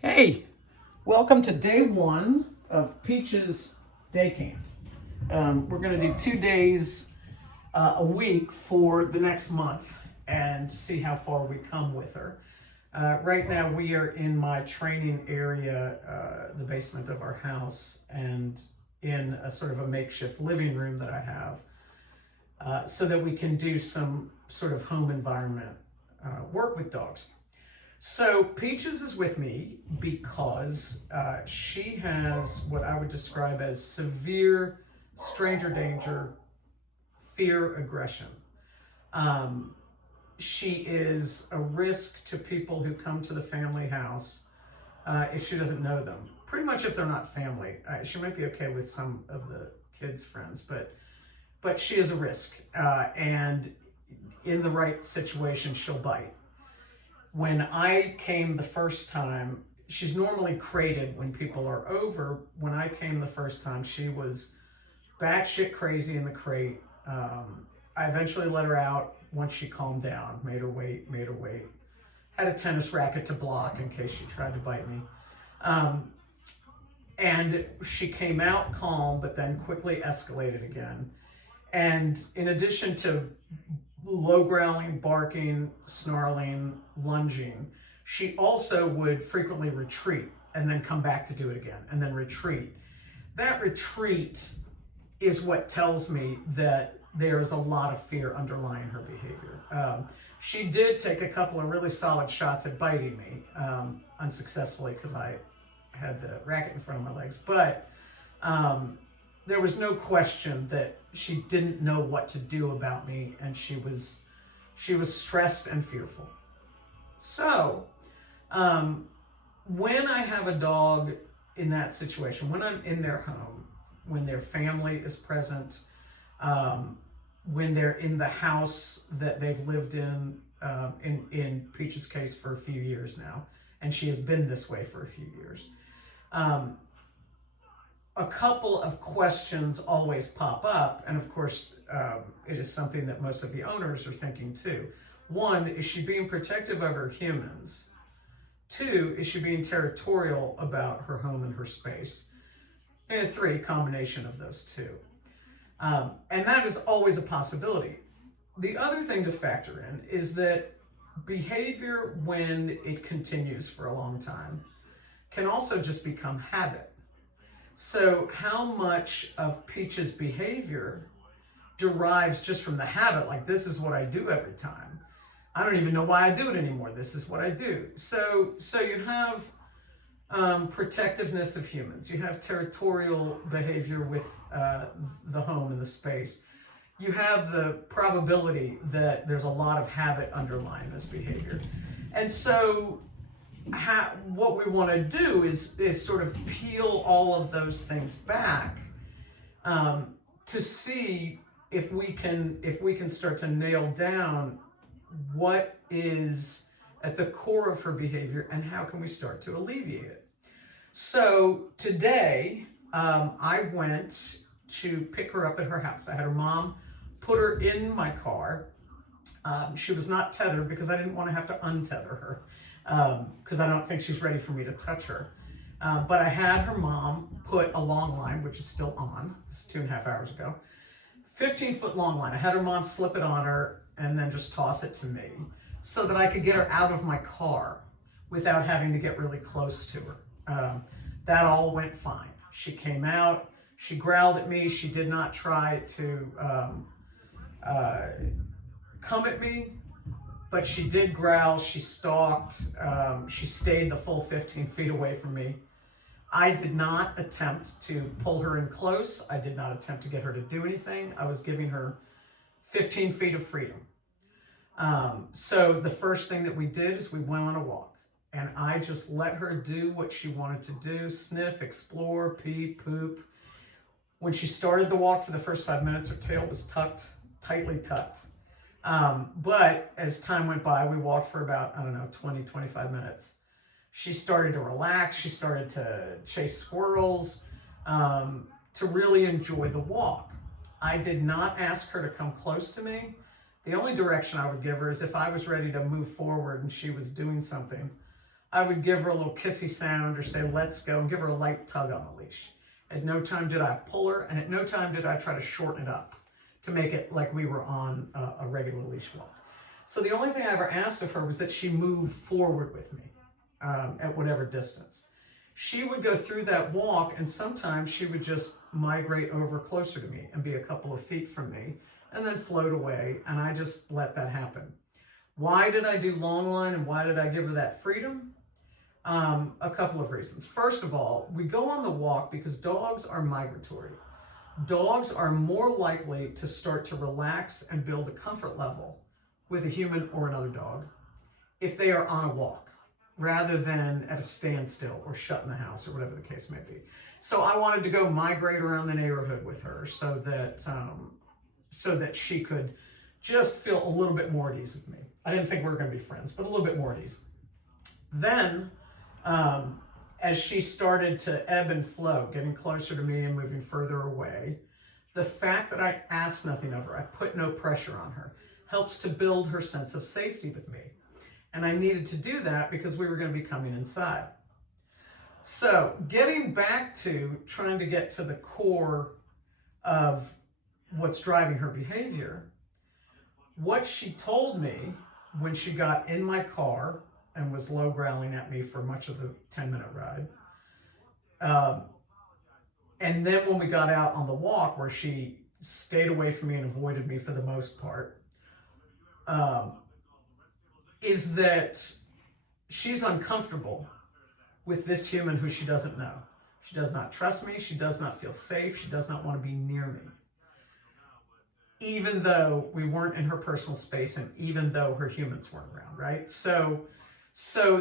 Hey, welcome to day one of Peach's day camp. We're going to do 2 days a week for the next month and see how far we come with her. Right now, we are in my training area, the basement of our house, and in a sort of a makeshift living room that I have, so that we can do some sort of home environment work with dogs. So Peaches is with me because she has what I would describe as severe stranger danger, fear, aggression. She is a risk to people who come to the family house if she doesn't know them. Pretty much if they're not family. She might be okay with some of the kids' friends, but she is a risk. And in the right situation, she'll bite. When I came the first time, she's normally crated when people are over. When I came the first time, she was batshit crazy in the crate. I eventually let her out once she calmed down, made her wait. Had a tennis racket to block in case she tried to bite me. And she came out calm, but then quickly escalated again. And in addition to low growling, barking, snarling, lunging, she also would frequently retreat and then come back to do it again and then retreat. That retreat is what tells me that there's a lot of fear underlying her behavior. She did take a couple of really solid shots at biting me, unsuccessfully because I had the racket in front of my legs, but there was no question that she didn't know what to do about me, and she was stressed and fearful. So, when I have a dog in that situation, when I'm in their home, when their family is present, when they're in the house that they've lived in Peach's case for a few years now, and she has been this way for a few years, a couple of questions always pop up, and of course, it is something that most of the owners are thinking too. One, is she being protective of her humans? Two, is she being territorial about her home and her space? And three, combination of those two. And that is always a possibility. The other thing to factor in is that behavior, when it continues for a long time, can also just become habit. So how much of Peach's behavior derives just from the habit, like this is what I do every time. I don't even know why I do it anymore. This is what I do. So you have protectiveness of humans. You have territorial behavior with the home and the space. You have the probability that there's a lot of habit underlying this behavior. And so what we want to do is sort of peel all of those things back to see if we can start to nail down what is at the core of her behavior and how can we start to alleviate it. So today I went to pick her up at her house. I had her mom put her in my car. She was not tethered because I didn't want to have to untether her, because I don't think she's ready for me to touch her. But I had her mom put a long line, which is still on, this is 2.5 hours ago, 15-foot long line. I had her mom slip it on her and then just toss it to me so that I could get her out of my car without having to get really close to her. That all went fine. She came out, she growled at me. She did not try to come at me, but she did growl, she stalked, she stayed the full 15 feet away from me. I did not attempt to pull her in close. I did not attempt to get her to do anything. I was giving her 15 feet of freedom. So the first thing that we did is we went on a walk, and I just let her do what she wanted to do, sniff, explore, pee, poop. When she started the walk for the first 5 minutes, her tail was tucked, tightly tucked. But as time went by, we walked for about, 20, 25 minutes. She started to relax. She started to chase squirrels, to really enjoy the walk. I did not ask her to come close to me. The only direction I would give her is if I was ready to move forward and she was doing something, I would give her a little kissy sound or say, let's go, and give her a light tug on the leash. At no time did I pull her, and at no time did I try to shorten it up to make it like we were on a regular leash walk. So the only thing I ever asked of her was that she move forward with me at whatever distance. She would go through that walk, and sometimes she would just migrate over closer to me and be a couple of feet from me and then float away, and I just let that happen. Why did I do long line, and why did I give her that freedom? A couple of reasons. First of all, we go on the walk because dogs are migratory. Dogs are more likely to start to relax and build a comfort level with a human or another dog if they are on a walk, rather than at a standstill or shut in the house or whatever the case may be. So I wanted to go migrate around the neighborhood with her so that she could just feel a little bit more at ease with me. I didn't think we were going to be friends, but a little bit more at ease. Then, as she started to ebb and flow, getting closer to me and moving further away, the fact that I asked nothing of her, I put no pressure on her, helps to build her sense of safety with me. And I needed to do that because we were going to be coming inside. So getting back to trying to get to the core of what's driving her behavior, what she told me when she got in my car and was low growling at me for much of the 10-minute ride, and then when we got out on the walk where she stayed away from me and avoided me for the most part, is that she's uncomfortable with this human who she doesn't know. She does not trust me. She does not feel safe. She does not want to be near me. Even though we weren't in her personal space and even though her humans weren't around, right? So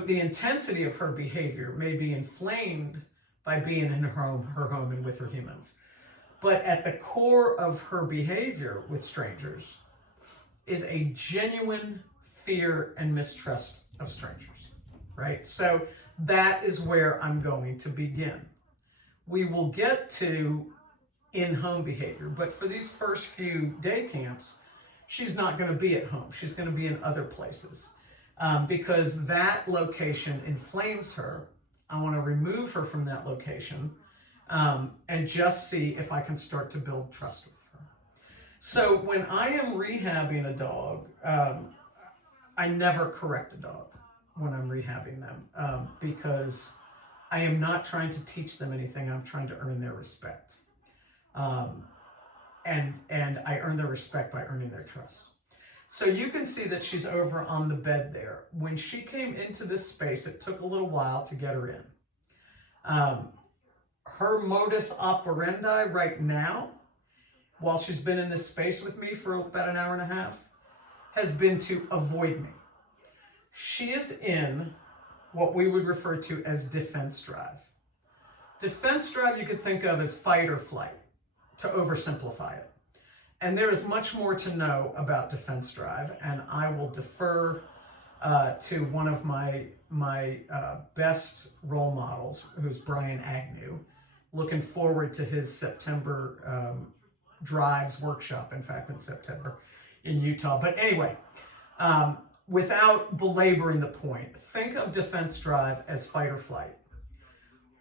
the intensity of her behavior may be inflamed by being in her home and with her humans. But at the core of her behavior with strangers is a genuine fear and mistrust of strangers, right? So that is where I'm going to begin. We will get to in-home behavior, but for these first few day camps, she's not going to be at home. She's going to be in other places because that location inflames her. I want to remove her from that location and just see if I can start to build trust with her. So when I am rehabbing a dog, I never correct a dog when I'm rehabbing them because I am not trying to teach them anything. I'm trying to earn their respect. And I earn their respect by earning their trust. So you can see that she's over on the bed there. When she came into this space, it took a little while to get her in. Her modus operandi right now, while she's been in this space with me for about an hour and a half, has been to avoid me. She is in what we would refer to as defense drive. Defense drive you could think of as fight or flight, to oversimplify it. And there is much more to know about defense drive, and I will defer to one of my best role models, who's Brian Agnew. Looking forward to his September drives workshop, in fact, in September in Utah. But anyway, without belaboring the point, think of defense drive as fight or flight.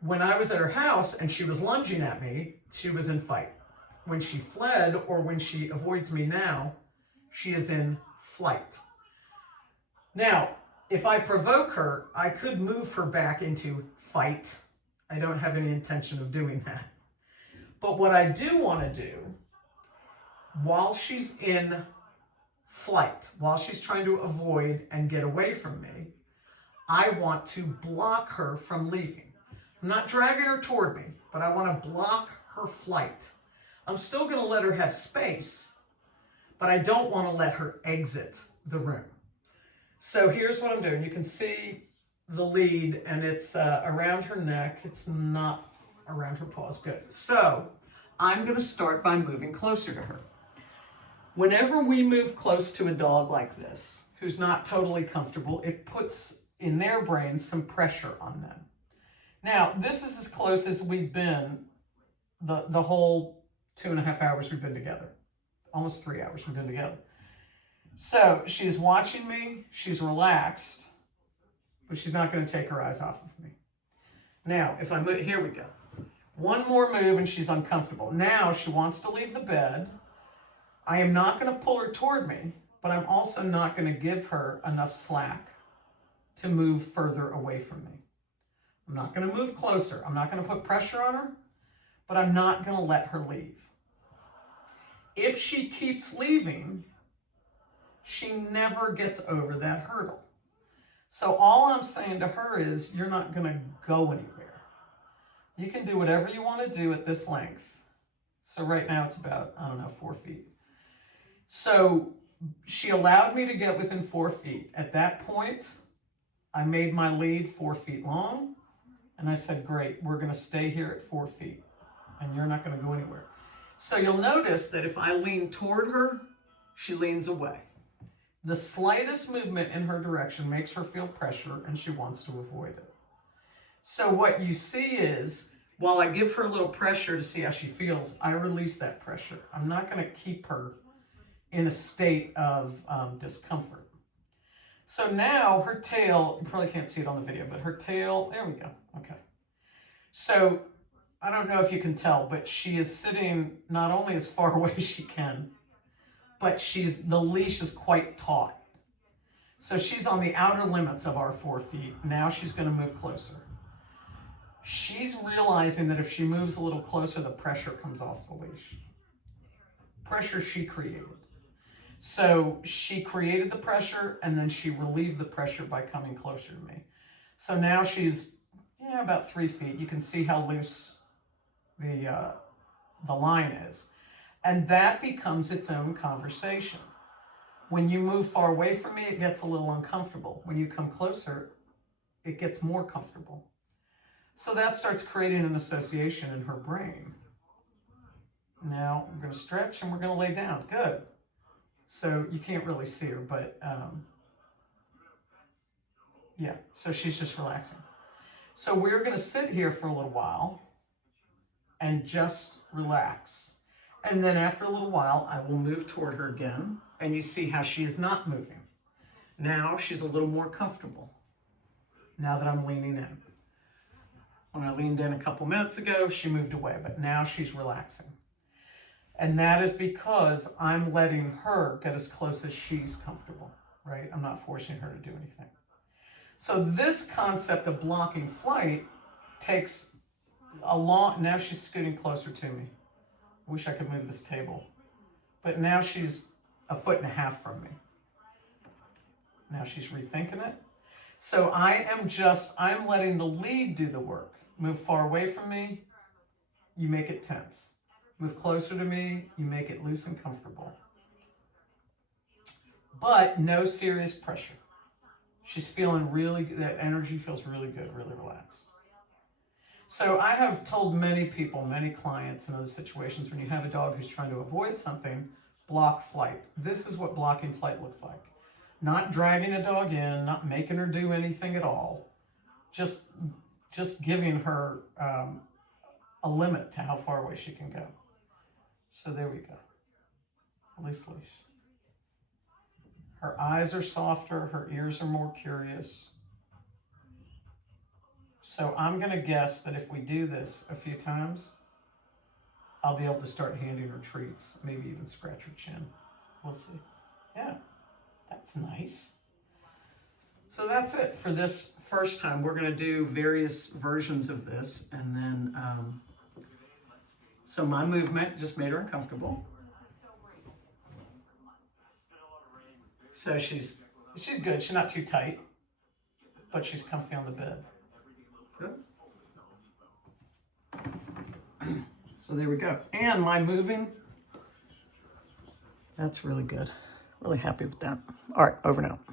When I was at her house and she was lunging at me, she was in fight. When she fled or when she avoids me now, she is in flight. Now, if I provoke her, I could move her back into fight. I don't have any intention of doing that. But what I do want to do, while she's in flight, while she's trying to avoid and get away from me, I want to block her from leaving. I'm not dragging her toward me, but I want to block her flight. I'm still going to let her have space, but I don't want to let her exit the room. So here's what I'm doing. You can see the lead, and it's around her neck. It's not around her paws. Good. So I'm going to start by moving closer to her. Whenever we move close to a dog like this, who's not totally comfortable, it puts in their brains some pressure on them. Now, this is as close as we've been the whole 2.5 hours we've been together. Almost 3 hours we've been together. So she's watching me, she's relaxed, but she's not going to take her eyes off of me. Now, if I move, here we go. One more move and she's uncomfortable. Now she wants to leave the bed. I am not going to pull her toward me, but I'm also not going to give her enough slack to move further away from me. I'm not going to move closer. I'm not going to put pressure on her, but I'm not going to let her leave. If she keeps leaving, she never gets over that hurdle. So all I'm saying to her is, you're not going to go anywhere. You can do whatever you want to do at this length. So right now it's about, 4 feet. So she allowed me to get within 4 feet. At that point, I made my lead 4 feet long. And I said, great, we're going to stay here at 4 feet. And you're not going to go anywhere. So you'll notice that if I lean toward her, she leans away. The slightest movement in her direction makes her feel pressure and she wants to avoid it. So what you see is, while I give her a little pressure to see how she feels, I release that pressure. I'm not going to keep her in a state of discomfort. So now her tail, you probably can't see it on the video, but her tail, there we go. Okay. So I don't know if you can tell, but she is sitting not only as far away as she can, but the leash is quite taut. So she's on the outer limits of our 4 feet. Now she's going to move closer. She's realizing that if she moves a little closer, the pressure comes off the leash. Pressure she created. So she created the pressure and then she relieved the pressure by coming closer to me. So now she's about 3 feet. You can see how loose the line is. And that becomes its own conversation. When you move far away from me, it gets a little uncomfortable. When you come closer, it gets more comfortable. So that starts creating an association in her brain. Now we're going to stretch and we're going to lay down. Good. So you can't really see her, but so she's just relaxing. So we're going to sit here for a little while and just relax. And then after a little while, I will move toward her again. And you see how she is not moving. Now she's a little more comfortable. Now that I'm leaning in. When I leaned in a couple minutes ago, she moved away. But now she's relaxing. And that is because I'm letting her get as close as she's comfortable. Right? I'm not forcing her to do anything. So this concept of blocking flight takes a long... Now she's scooting closer to me. Wish I could move this table. But now she's 1.5 feet from me. Now she's rethinking it. So I'm letting the lead do the work. Move far away from me, you make it tense. Move closer to me, you make it loose and comfortable. But no serious pressure. She's feeling really good. That energy feels really good, really relaxed. So I have told many people, many clients in other situations, when you have a dog who's trying to avoid something, block flight. This is what blocking flight looks like. Not dragging a dog in, not making her do anything at all. Just giving her a limit to how far away she can go. So there we go. Release leash. Her eyes are softer, her ears are more curious. So I'm going to guess that if we do this a few times, I'll be able to start handing her treats, maybe even scratch her chin. We'll see. Yeah, that's nice. So that's it for this first time. We're going to do various versions of this. And then, so my movement just made her uncomfortable. So she's good. She's not too tight, but she's comfy on the bed. Good. So there we go. And my moving, that's really good. Really happy with that. All right, over and out.